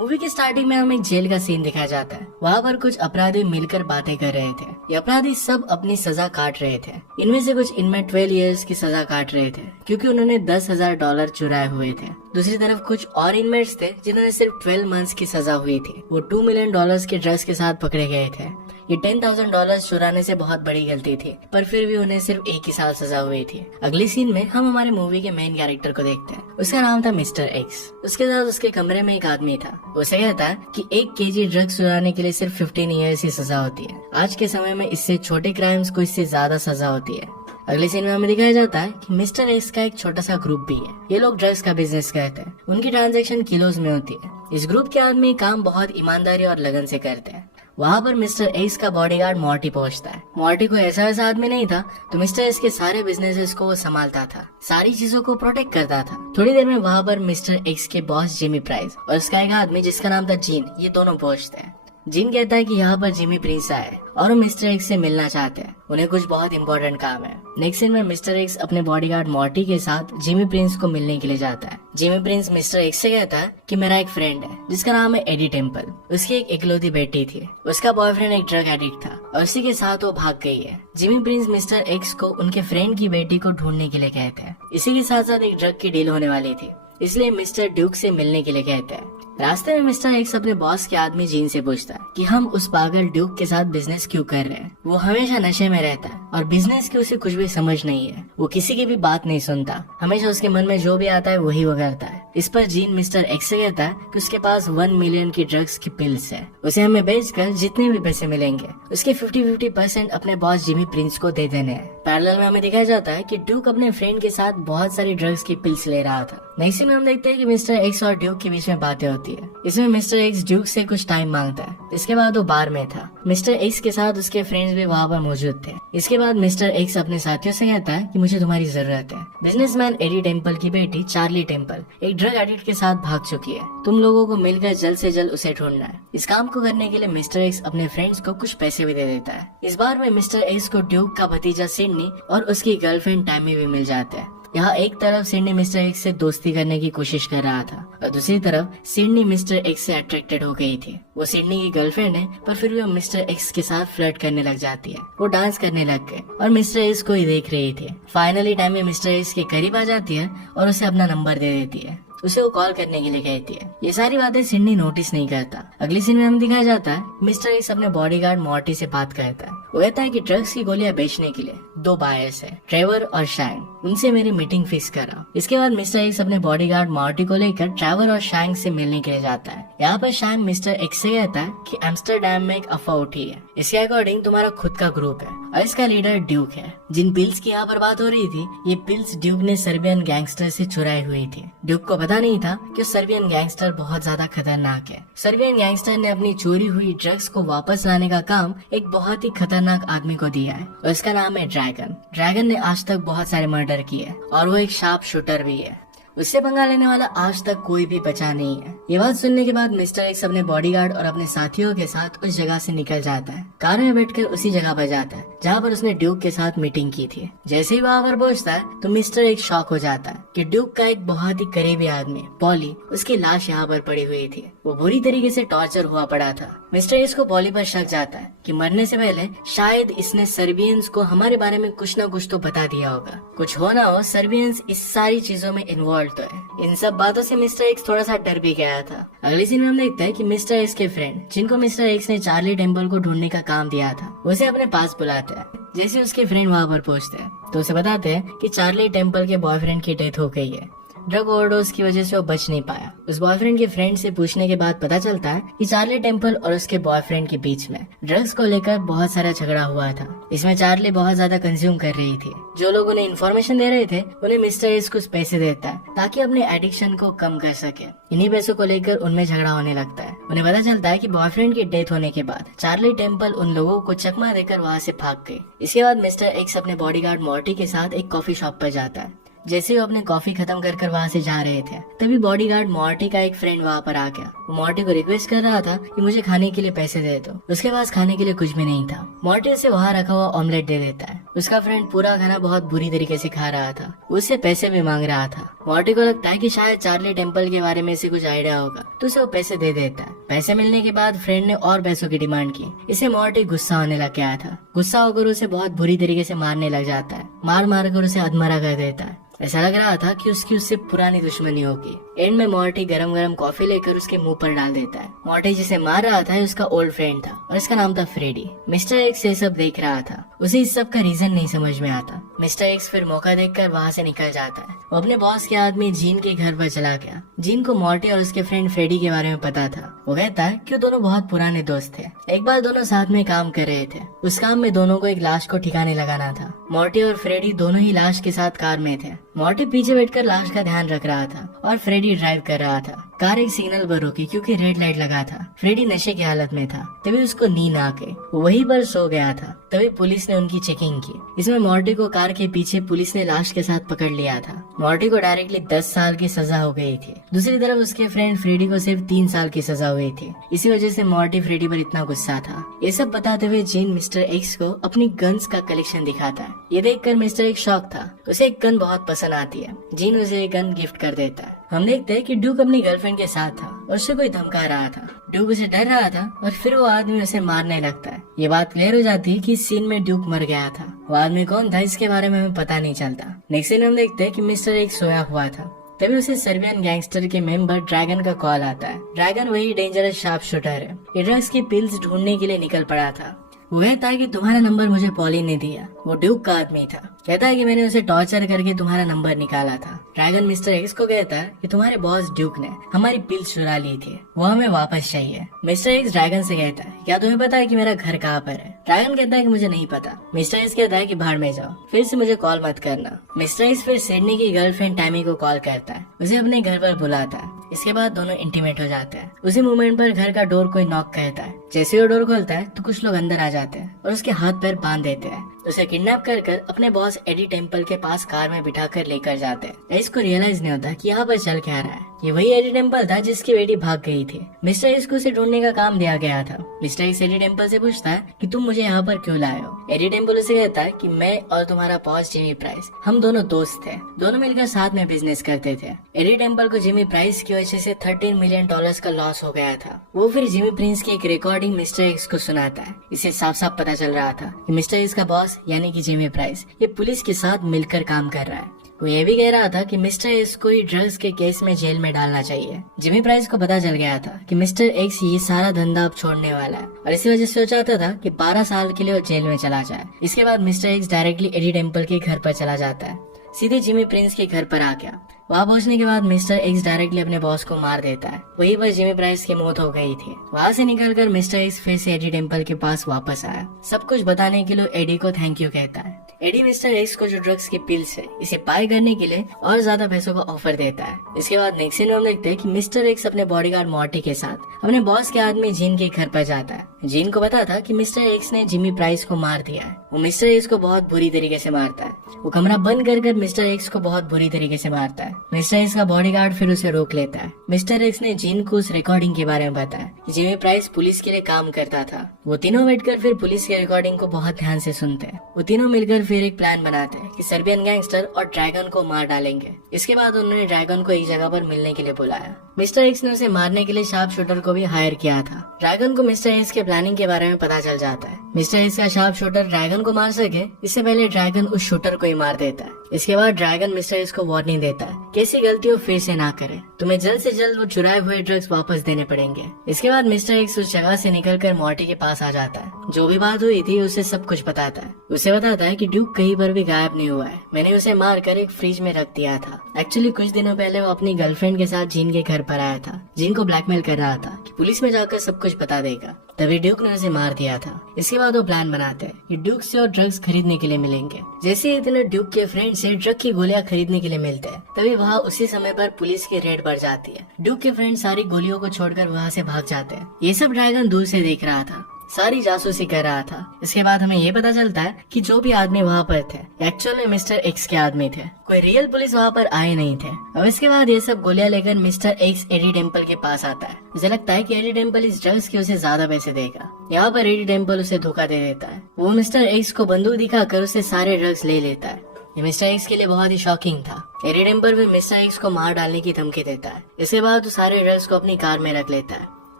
Movie के starting में हमें एक जेल का सीन दिखाया जाता है। वहाँ पर कुछ अपराधी मिलकर बातें कर रहे थे। ये अपराधी सब अपनी सजा काट रहे थे। इनमें से कुछ इनमें 12 इयर्स की सजा काट रहे थे क्योंकि उन्होंने $10,000 चुराए हुए थे। दूसरी तरफ कुछ और इनमेट्स थे जिन्होंने सिर्फ 12 मंथ्स की सजा हुई थी। वो $2 मिलियन के ड्रग्स के साथ पकड़े गए थे। ये $10,000 चुराने से बहुत बड़ी गलती थी, पर फिर भी उन्हें सिर्फ 1 ही साल सजा हुई थी। अगली सीन में हम हमारे मूवी के मेन कैरेक्टर को देखते हैं। उसका नाम था मिस्टर एक्स। उसके साथ उसके कमरे में एक आदमी था। उसे कहता है कि 1 केजी ड्रग्स चुराने के लिए सिर्फ 15 ईयर्स की सजा होती है। आज के समय में इससे छोटे क्राइम्स को इससे ज्यादा सजा होती है। अगले सीन में हमें दिखाया जाता है कि मिस्टर एक्स का एक छोटा सा ग्रुप भी है। ये लोग ड्रग्स का बिजनेस करते हैं। उनकी ट्रांजैक्शन किलोज में होती है। इस ग्रुप के आदमी काम बहुत ईमानदारी और लगन से करते हैं। वहाँ पर मिस्टर एक्स का बॉडीगार्ड मॉर्टी पहुंचता है। मॉर्टी को ऐसा वैसा आदमी नहीं था, तो मिस्टर एक्स के सारे बिजनेसेस को वो संभालता था, सारी चीजों को प्रोटेक्ट करता था। थोड़ी देर में वहाँ पर मिस्टर एक्स के बॉस जिमी प्राइस और उसका एक आदमी जिसका नाम था जीन, ये दोनों पहुंचते हैं। जिन कहता है कि यहाँ पर जिमी प्रिंस आए और वो मिस्टर एक्स से मिलना चाहते हैं। उन्हें कुछ बहुत इंपॉर्टेंट काम है। नेक्स्ट सीन में मिस्टर एक्स अपने बॉडीगार्ड मॉर्टी के साथ जिमी प्रिंस को मिलने के लिए जाता है। जिमी प्रिंस मिस्टर एक्स से कहता है कि मेरा एक फ्रेंड है जिसका नाम है एडी टेम्पल। उसकी एक इकलौती बेटी थी। उसका बॉयफ्रेंड एक ड्रग एडिक्ट था और उसी के साथ वो भाग गई है। जिमी प्रिंस मिस्टर एक्स को उनके फ्रेंड की बेटी को ढूंढने के लिए कहते हैं। इसी के साथ साथ एक ड्रग की डील होने वाली थी, इसलिए मिस्टर ड्यूक से मिलने के लिए कहते हैं। रास्ते में मिस्टर एक्स अपने बॉस के आदमी जीन से पूछता है कि हम उस पागल ड्यूक के साथ बिजनेस क्यों कर रहे हैं। वो हमेशा नशे में रहता है और बिजनेस की उसे कुछ भी समझ नहीं है। वो किसी की भी बात नहीं सुनता, हमेशा उसके मन में जो भी आता है वही वो करता है। इस पर जीन मिस्टर एक्स से कहता है कि उसके पास 1 मिलियन की ड्रग्स की पिल्स है। उसे हमें बेचकर जितने भी पैसे मिलेंगे उसके 50-50% अपने बॉस जिमी प्रिंस को दे देने हैं। पैरेलल में हमें दिखाया जाता है कि ड्यूक अपने फ्रेंड के साथ बहुत सारी ड्रग्स की पिल्स ले रहा था। नेक्स्ट में हम देखते हैं कि मिस्टर एक्स और ड्यूक के बीच में बातें होती है। इसमें मिस्टर एक्स ड्यूक से कुछ टाइम मांगता है। इसके बाद वो बार में था। मिस्टर एक्स के साथ उसके फ्रेंड्स भी वहाँ पर मौजूद थे। इसके बाद मिस्टर एक्स अपने साथियों से कहता है कि मुझे तुम्हारी जरूरत है। बिजनेसमैन एडी टेम्पल की बेटी चार्ली टेम्पल एक ड्रग एडिक्ट के साथ भाग चुकी है। तुम लोगों को मिलकर जल्द से जल्द उसे ढूंढना है। इस काम को करने के लिए मिस्टर एक्स अपने फ्रेंड्स को कुछ पैसे भी दे देता है। इस बार में मिस्टर एक्स को ड्यूक का भतीजा सिडनी और उसकी गर्लफ्रेंड टैमी भी मिल जाते हैं। यहाँ एक तरफ सिडनी मिस्टर एक्स से दोस्ती करने की कोशिश कर रहा था और दूसरी तरफ सिडनी मिस्टर एक्स से अट्रैक्टेड हो गई थी। वो सिडनी की गर्लफ्रेंड है, पर फिर भी वो मिस्टर एक्स के साथ फ्लर्ट करने लग जाती है। वो डांस करने लग गए और मिस्टर एक्स को ही देख रही थी। फाइनली टाइम मिस्टर एक्स के करीब आ जाती है और उसे अपना नंबर दे देती है। उसे वो कॉल करने के लिए कहती है। ये सारी बातें सिडनी नोटिस नहीं करता। अगली सीन में हमें दिखाया जाता है मिस्टर एक्स अपने बॉडीगार्ड मॉर्टी से बात करता है। वो कहता है कि ड्रग्स की गोलियां बेचने के लिए 2 बायर्स है, ट्रेवर और शैंग। उनसे मेरी मीटिंग फिक्स करा। इसके बाद मिस्टर एक्स अपने बॉडीगार्ड मॉर्टी को लेकर ट्रेवर और शैंग से मिलने के लिए जाता है। यहाँ पर शैंग मिस्टर एक्स से कहता है कि एम्स्टरडैम में एक अफवाह उठी है। इसके अकॉर्डिंग तुम्हारा खुद का ग्रुप है और इसका लीडर ड्यूक है। जिन पिल्स की यहाँ पर बात हो रही थी, ये पिल्स ड्यूक ने सर्बियन गैंगस्टर से चुराई हुई थी। ड्यूक को पता नहीं था कि सर्बियन गैंगस्टर बहुत ज्यादा खतरनाक है। सर्बियन गैंगस्टर ने अपनी चोरी हुई ड्रग्स को वापस लाने का काम एक बहुत ही खतरनाक आदमी को दिया है और इसका नाम है ड्रैगन। ड्रैगन ने आज तक बहुत सारे मर्डर किए और वो एक शार्प शूटर भी है। उससे पंगा लेने वाला आज तक कोई भी बचा नहीं है। ये बात सुनने के बाद मिस्टर एक्स अपने बॉडीगार्ड और अपने साथियों के साथ उस जगह से निकल जाता है। कार में बैठकर उसी जगह पर जाता है जहाँ पर उसने ड्यूक के साथ मीटिंग की थी। जैसे ही वहाँ पर पहुँचता है तो मिस्टर एक्स शॉक हो जाता है कि ड्यूक का एक बहुत ही करीबी आदमी पॉली, उसकी लाश यहाँ पर पड़ी हुई थी। वो बुरी तरीके से टॉर्चर हुआ पड़ा था। मिस्टर एक्स को पॉली पर शक जाता है कि मरने से पहले शायद इसने सर्बियंस को हमारे बारे में कुछ न कुछ तो बता दिया होगा। कुछ हो ना हो, सर्बियंस इस सारी चीजों में इन्वॉल्व तो है। इन सब बातों से मिस्टर एक्स थोड़ा सा डर भी गया था। अगली सीन में हम देखते हैं कि मिस्टर एक्स के फ्रेंड, जिनको मिस्टर एक्स ने चार्ली टेम्पल को ढूंढने का काम दिया था, उसे अपने पास बुलाते हैं। जैसे उसके फ्रेंड वहाँ पर पहुँचते हैं तो उसे बताते हैं कि चार्ली टेम्पल के बॉयफ्रेंड की डेथ हो गई है। ड्रग ओवरडोज की वजह से वो बच नहीं पाया। उस बॉयफ्रेंड के फ्रेंड से पूछने के बाद पता चलता है कि चार्ली टेम्पल और उसके बॉयफ्रेंड के बीच में ड्रग्स को लेकर बहुत सारा झगड़ा हुआ था। इसमें चार्ली बहुत ज्यादा कंज्यूम कर रही थी। जो लोग उन्हें इन्फॉर्मेशन दे रहे थे उन्हें मिस्टर एक्स कुछ पैसे देता है ताकि अपने एडिक्शन को कम कर सके। इन्हीं पैसों को लेकर उनमें झगड़ा होने लगता है। उन्हें पता चलता है कि बॉयफ्रेंड की डेथ होने के बाद चार्ली टेम्पल उन लोगों को चकमा देकर वहाँ से भाग गई। इसके बाद मिस्टर एक्स अपने बॉडीगार्ड मॉर्टी के साथ एक कॉफी शॉप पर जाता है। जैसे वो अपने कॉफी खत्म कर वहाँ से जा रहे थे, तभी बॉडीगार्ड मॉर्टी का एक फ्रेंड वहाँ पर आ गया। वो मॉर्टी को रिक्वेस्ट कर रहा था कि मुझे खाने के लिए पैसे दे दो। उसके पास खाने के लिए कुछ भी नहीं था। मॉर्टी उसे वहाँ रखा हुआ ऑमलेट दे देता है। उसका फ्रेंड पूरा खाना बहुत बुरी तरीके से खा रहा था, उससे पैसे भी मांग रहा था। मॉर्टी को लगता है कि शायद चार्ली टेम्पल के बारे में से कुछ आइडिया होगा, तो उसे वो पैसे दे देता है। पैसे मिलने के बाद फ्रेंड ने और पैसों की डिमांड की। इसे मॉर्टी गुस्सा होने लग गया था। गुस्सा होकर उसे बहुत बुरी तरीके से मारने लग जाता है। मार मार कर उसे अधमरा कर देता है। ऐसा लग रहा था कि उसकी उससे पुरानी दुश्मनी होगी। एंड में मॉर्टी गरम गरम कॉफी लेकर उसके मुंह पर डाल देता है। मॉर्टी जिसे मार रहा था उसका ओल्ड फ्रेंड था और इसका नाम था फ्रेडी। मिस्टर एक्स ये सब देख रहा था। उसे इस सब का रीजन नहीं समझ में आता। मिस्टर एक्स फिर मौका देखकर वहाँ से निकल जाता है। वो अपने बॉस के आदमी जीन के घर पर चला गया। जीन को मॉर्टी और उसके फ्रेंड फ्रेडी के बारे में पता था। वो कहता है कि वो दोनों बहुत पुराने दोस्त थे। एक बार दोनों साथ में काम कर रहे थे। उस काम में दोनों को एक लाश को ठिकाने लगाना था। मॉर्टी और फ्रेडी दोनों ही लाश के साथ कार में थे। मॉर्टी पीछे बैठकर लाश का ध्यान रख रहा था और फ्रेडी ड्राइव कर रहा था। कार एक सिग्नल पर रुकी क्योंकि रेड लाइट लगा था। फ्रेडी नशे की हालत में था, तभी उसको नींद आ गई। वो वहीं पर सो गया था। तभी पुलिस ने उनकी चेकिंग की। इसमें मॉर्टी को कार के पीछे पुलिस ने लाश के साथ पकड़ लिया था। मॉर्टी को डायरेक्टली 10 साल की सजा हो गई थी। दूसरी तरफ उसके फ्रेंड फ्रेडी को सिर्फ 3 साल की सजा हुई थी। इसी वजह से मॉर्टी फ्रेडी पर इतना गुस्सा था। ये सब बताते हुए जीन मिस्टर एक्स को अपनी गन्स का कलेक्शन दिखाता है। ये देखकर मिस्टर एक्स शॉक था। उसे एक गन बहुत पसंद आती है। जीन उसे एक गन गिफ्ट कर देता है। हम देखते हैं कि ड्यूक अपनी गर्लफ्रेंड के साथ था और उसे कोई धमका रहा था। ड्यूक उसे डर रहा था और फिर वो आदमी उसे मारने लगता है। ये बात क्लियर हो जाती है कि इस सीन में ड्यूक मर गया था। वो आदमी कौन था इसके बारे में हमें पता नहीं चलता। नेक्स्ट सीन हम देखते हैं कि मिस्टर एक सोया हुआ था। तभी उसे सर्बियन गैंगस्टर के मेंबर ड्रैगन का कॉल आता है। ड्रैगन वही डेंजरस शार्प शूटर है। ये ड्रग्स की पिल्स ढूंढने के लिए निकल पड़ा था। वो कहता है कि तुम्हारा नंबर मुझे पॉली ने दिया। वो ड्यूक का आदमी था। कहता है कि मैंने उसे टॉर्चर करके तुम्हारा नंबर निकाला था। ड्रैगन मिस्टर एक्स को कहता है कि तुम्हारे बॉस ड्यूक ने हमारी पिल्स चुरा ली थी, वो हमें वापस चाहिए। मिस्टर एक्स ड्रैगन से कहता है क्या तुम्हें पता है कि मेरा घर कहाँ पर है? ड्रैगन कहता है कि मुझे नहीं पता। मिस्टर एक्स कहता है कि भाड़ में जाओ, फिर से मुझे कॉल मत करना। मिस्टर एक्स फिर सिडनी की गर्लफ्रेंड टैमी को कॉल करता है, उसे अपने घर पर बुलाता है। इसके बाद दोनों इंटीमेट हो जाते हैं। उसी मोमेंट पर घर का डोर कोई नॉक करता है। जैसे वो डोर खोलता है तो कुछ लोग अंदर आ जाते हैं और उसके हाथ पैर बांध देते हैं। उसे किडनैप कर अपने बॉस एडी टेम्पल के पास कार में बिठाकर लेकर जाते हैं। इसको रियलाइज नहीं होता कि यहाँ पर चल क्या रहा है। ये वही एडी टेम्पल था जिसकी बेटी भाग गई थी। मिस्टर एक्स को उसे ढूंढने का काम दिया गया था। मिस्टर एक्स एडी टेम्पल से पूछता है कि तुम मुझे यहाँ पर क्यों लाए हो? एडी टेम्पल उसे कहता है कि मैं और तुम्हारा बॉस जिमी प्राइस, हम दोनों दोस्त थे। दोनों मिलकर साथ में बिजनेस करते थे। एडी टेम्पल को जिमी प्राइस की वजह से $13 मिलियन का लॉस हो गया था। वो फिर जिमी प्रिंस की एक रिकॉर्डिंग मिस्टर एक्स को सुनाता है। इसे साफ साफ पता चल रहा था कि मिस्टर एक्स का बॉस यानी कि जिमी प्राइस ये पुलिस के साथ मिलकर काम कर रहा है। वो ये भी कह रहा था कि मिस्टर एक्स को ही ड्रग्स के केस में जेल में डालना चाहिए। जिमी प्राइस को पता चल गया था कि मिस्टर एक्स ये सारा धंधा अब छोड़ने वाला है और इसी वजह से वो चाहता था कि 12 साल के लिए वो जेल में चला जाए। इसके बाद mister X directly Eddie Temple के घर पर चला जाता है, सीधे जिमी प्रिंस के घर पर आ गया। वहाँ पहुँचने के बाद मिस्टर एक्स डायरेक्टली अपने बॉस को मार देता है। वही पर जिमी प्राइस की मौत हो गई थी। वहाँ से निकलकर मिस्टर एक्स फिर से एडी टेम्पल के पास वापस आया। सब कुछ बताने के लिए एडी को थैंक यू कहता है। एडी मिस्टर एक्स को जो ड्रग्स की पिल्स है इसे बाय करने के लिए और ज्यादा पैसों का ऑफर देता है। इसके बाद नेक्स्ट सीन में हम देखते हैं कि मिस्टर एक्स अपने बॉडीगार्ड मॉर्टी के साथ अपने बॉस के आदमी जीन के घर पर जाता है। जीन को पता था कि मिस्टर एक्स ने जिमी प्राइस को मार दिया है। वो मिस्टर एक्स को बहुत बुरी तरीके से मारता है। वो कमरा बंद कर मिस्टर एक्स को बहुत बुरी तरीके से मारता है। मिस्टर एक्स का बॉडीगार्ड फिर उसे रोक लेता है। मिस्टर एक्स ने जीन को उस रिकॉर्डिंग के बारे में बताया कि जिमी प्राइस पुलिस के लिए काम करता था। वो तीनों बैठकर फिर पुलिस की रिकॉर्डिंग को बहुत ध्यान से सुनते हैं। वो तीनों मिलकर फिर एक प्लान बनाते हैं कि सर्बियन गैंगस्टर और ड्रैगन को मार डालेंगे। इसके बाद उन्होंने ड्रैगन को एक जगह पर मिलने के लिए बुलाया। मिस्टर एक्स ने उसे मारने के लिए शार्प शूटर को भी हायर किया था। ड्रैगन को मिस्टर एक्स के प्लानिंग के बारे में पता चल जाता है। मिस्टर एक्स का शार्प शूटर ड्रैगन को मार सके इससे पहले ड्रैगन उस शूटर को ही मार देता है। इसके बाद ड्रैगन मिस्टर एक्स को वार्निंग देता है कि ऐसी गलती वो फिर से ना करे, तुम्हें जल्द से जल्द वो चुराए हुए ड्रग्स वापस देने पड़ेंगे। इसके बाद मिस्टर एक्स उस जगह से निकलकर मॉर्टी के पास आ जाता है। जो भी बात हुई थी उसे सब कुछ बताता है। उसे बताता है कि ड्यूक कहीं पर भी गायब नहीं हुआ है, मैंने उसे मार कर एक फ्रिज में रख दिया था। एक्चुअली कुछ दिनों पहले वो अपनी गर्लफ्रेंड के साथ जीन के घर पर आया था। जीन को ब्लैकमेल कर रहा था कि पुलिस में जाकर सब कुछ बता देगा, तभी ड्यूक ने उसे मार दिया था। इसके बाद वो प्लान बनाते हैं कि ड्यूक से और ड्रग्स खरीदने के लिए मिलेंगे। जैसे ही तीनों ड्यूक के फ्रेंड से ड्रग की गोलियां खरीदने के लिए मिलते हैं, तभी वहाँ उसी समय पर पुलिस की रेड बढ़ जाती है। ड्यूक के फ्रेंड सारी गोलियों को छोड़कर वहाँ से भाग जाते हैं। ये सब ड्रैगन दूर से देख रहा था। सारी जासूसी कर रहा था। इसके बाद हमें ये पता चलता है कि जो भी आदमी वहाँ पर थे एक्चुअल में मिस्टर एक्स के आदमी थे, कोई रियल पुलिस वहाँ पर आए नहीं थे। अब इसके बाद ये सब गोलियां लेकर मिस्टर एक्स एडी टेम्पल के पास आता है। मुझे लगता है कि एडी टेम्पल इस ड्रग्स की उसे ज्यादा पैसे देगा। यहाँ पर एडी टेम्पल उसे धोखा दे देता है। वो मिस्टर एक्स को बंदूक दिखाकर उसे सारे ड्रग्स ले लेता है। ये मिस्टर एक्स के लिए बहुत ही शॉकिंग था। एडी टेम्पल भी मिस्टर एक्स को मार डालने की धमकी देता है। इसके बाद वो सारे ड्रग्स को अपनी कार में रख लेता है।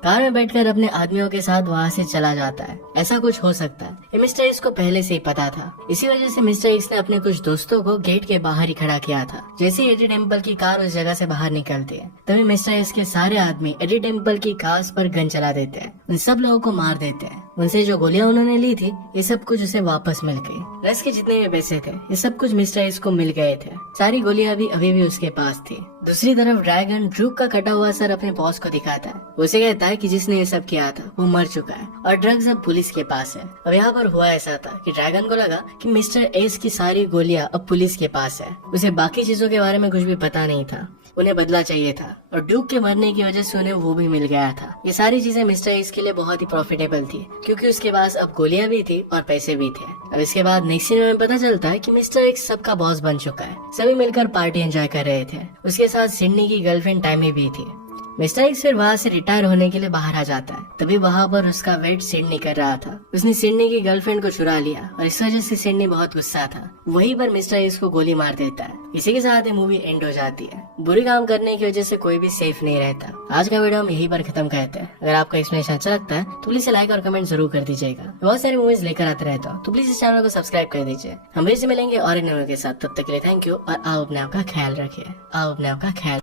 कार में बैठकर अपने आदमियों के साथ वहाँ से चला जाता है। ऐसा कुछ हो सकता है, ये मिस्टर एक्स को पहले से ही पता था। इसी वजह से मिस्टर एक्स ने अपने कुछ दोस्तों को गेट के बाहर ही खड़ा किया था। जैसे ही एडी टेम्पल की कार उस जगह से बाहर निकलती है तभी मिस्टर एक्स के सारे आदमी एडी टेम्पल की कार पर गन चला देते हैं। उन सब लोगों को मार देते हैं। उनसे जो गोलियां उन्होंने ली थी ये सब कुछ उसे वापस मिल गई। रस के जितने भी पैसे थे ये सब कुछ मिस्टर एक्स को मिल गए थे। सारी गोलियां अभी भी उसके पास थी। दूसरी तरफ ड्रैगन ड्रूक का कटा हुआ सर अपने बॉस को दिखाता है। उसे कहता है कि जिसने ये सब किया था वो मर चुका है और ड्रग्स अब पुलिस के पास है। अब यहाँ पर हुआ ऐसा था कि ड्रैगन को लगा कि मिस्टर एक्स की सारी गोलियां अब पुलिस के पास है। उसे बाकी चीजों के बारे में कुछ भी पता नहीं था। उन्हें बदला चाहिए था और ड्यूक के मरने की वजह से उन्हें वो भी मिल गया था। ये सारी चीजें मिस्टर एक्स के लिए बहुत ही प्रॉफिटेबल थी क्योंकि उसके पास अब गोलियां भी थी और पैसे भी थे। अब इसके बाद नेक्स्ट सीन में पता चलता है कि मिस्टर एक्स सबका बॉस बन चुका है। सभी मिलकर पार्टी एंजॉय कर रहे थे। उसके साथ सिडनी की गर्लफ्रेंड टाइमी भी थी। मिस्टर एक्स फिर वहाँ से रिटायर होने के लिए बाहर आ जाता है। तभी वहाँ पर उसका वेट सिडनी कर रहा था। उसने सिडनी की गर्लफ्रेंड को चुरा लिया और इस वजह से सिडनी बहुत गुस्सा था। वहीं पर मिस्टर एक्स को गोली मार देता है। इसी के साथ ये मूवी एंड हो जाती है। बुरी काम करने की वजह से कोई भी सेफ नहीं रहता। आज का वीडियो हम यहीं पर खत्म करते हैं। अगर आपको एक्सप्लेनेशन अच्छा लगता है तो प्लीज लाइक और कमेंट जरूर कर दीजिएगा। बहुत सारी मूवीज लेकर आते रहता हूँ तो प्लीज इस चैनल को सब्सक्राइब कर दीजिए। हम फिर से मिलेंगे और एक वीडियो के साथ। तब तक के लिए थैंक यू और आप अपने आप का ख्याल रखिए। आप अपने आप का ख्याल